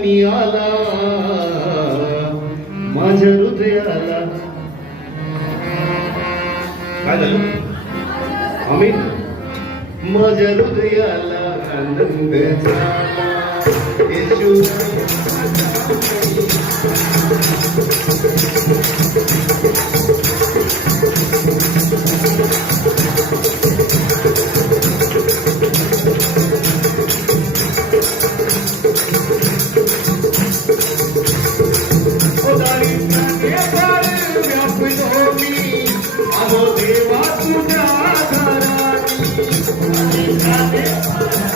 मी आला. माझ्या हृदयाला. काय झालं? आम्ही माझ्या हृदयाला आनंद झाला. येशू.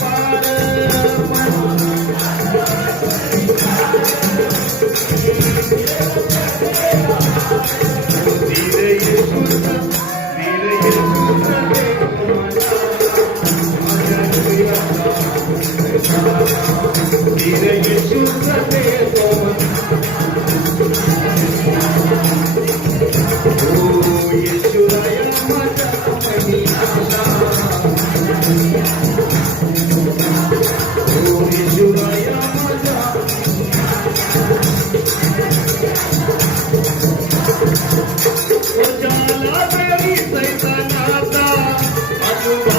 Bye.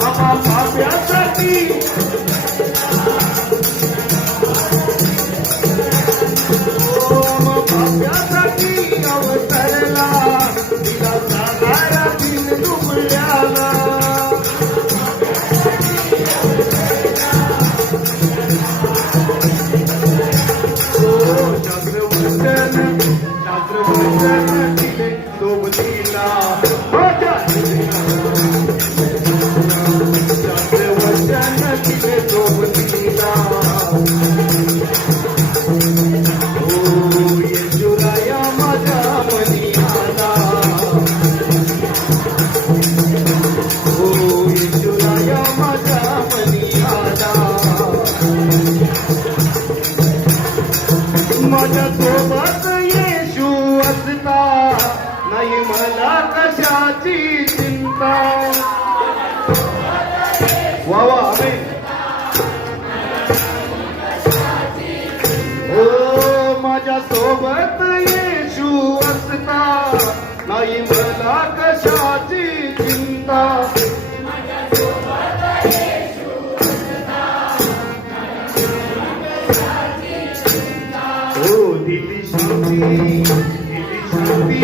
Vamos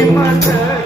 my turn.